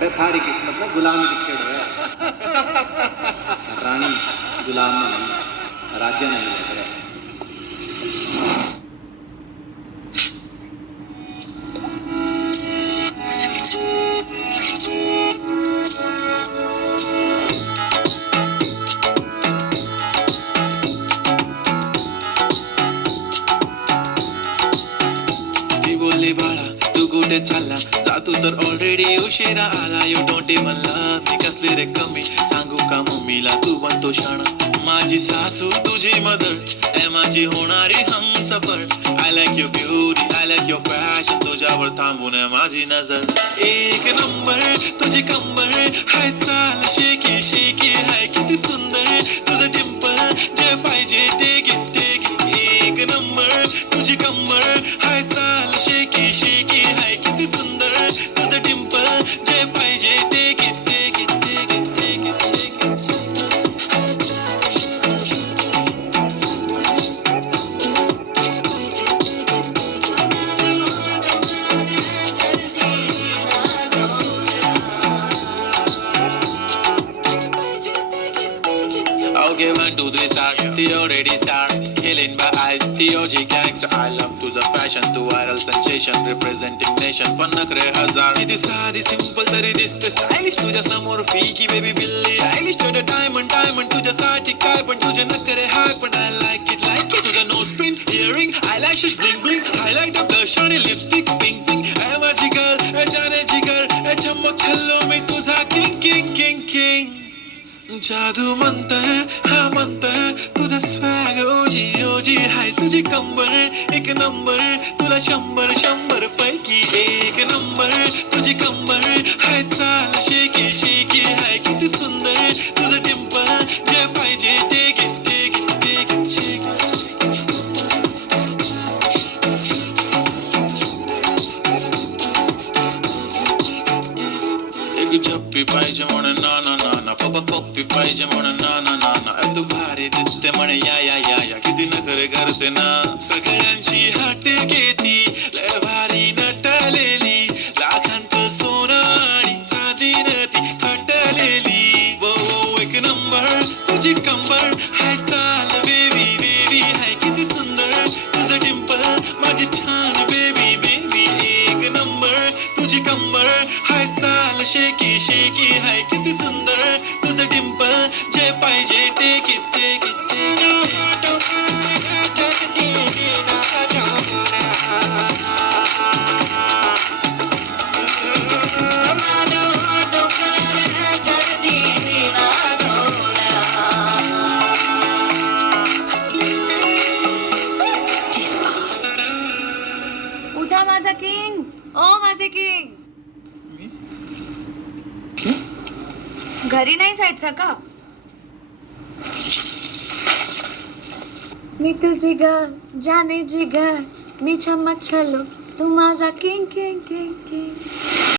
अरे थारी किस्मत में गुलामी लिखे है। रानी गुलाम ने नहीं, राज्य ने नहीं करे। बोलली बाळा तू कुठे चालला जातो जर ऑलरेडी उशिरा आला यू डोंट इवन लव्ह मी कसली रे कमी सांगू का मम्मीला तू बनतो शाणा माझी सासू तुझी मदर ए माझी होणारी Humsafar I like your beauty I like your fashion तुझ्यावर थांबून आहे माझी नजर एक नंबर तुझी कंबर हाय चाल शेकी शेकी हाय किती सुंदर तुझं डिंपल जे पाहिजे ते घे एक नंबर तुझी कंबर हाय चाल शेकी शेकी हाय किती सुंदर तुझं डिंपल जे पाहिजे ते घे Okay, 1, 2, 3, start. The already start. Killing my eyes. The OG gangster. I love to the passion, to viral sensation, representing nation. पण नखरे हजार. किती साधी simple तरी दिसते stylish. तुझ्या समोर फिकी baby बिल्ली. Stylish तुझं diamond तुझ्यासाठी काय पण तुझे नखरे हाय पण I like it. तुझं nose pin, earring, eyelashes bling bling. Highlight the blush आणि lipstick pink pink. ऐ माझी girl, ऐ जाने जिगर, ऐ चमक छल्लो मी तुझा king. जादू मंतर हा मंतर तुझा स्वॅग ओजी ओजी हाय तुझी कंबर एक नंबर तुला 100 पैकी एक नंबर तुझी कंबर हाय चाल शेकी शेकी हाय किती सुंदर तुझं डिंपल जे पाहिजे ते घे झप्पी पाहिजे म्हणून ना पप्पी पाहिजे म्हणून ना तू भारी दिसते म्हणे या किती नखरे करते ना सगळ्यांची हाट घेती लय भारी नटलेली लाखांचं सोनं आणि चांदीनं ती थटलेली वो एक नंबर तुझी कंबर हाय चाल बेबी हाय किती सुंदर तुझं डिंपल माझी छान बेबी एक नंबर तुझी कंबर हाय चाल शेकी शेकी हाय किती सुंदर तुझं डिंपल जे पाहिजे ते उठा माझा किंग ओ माझे किंग घरी नाही जायचं का मी तुझी ग जाने जिगर मी चमक छलो तू माझा किंग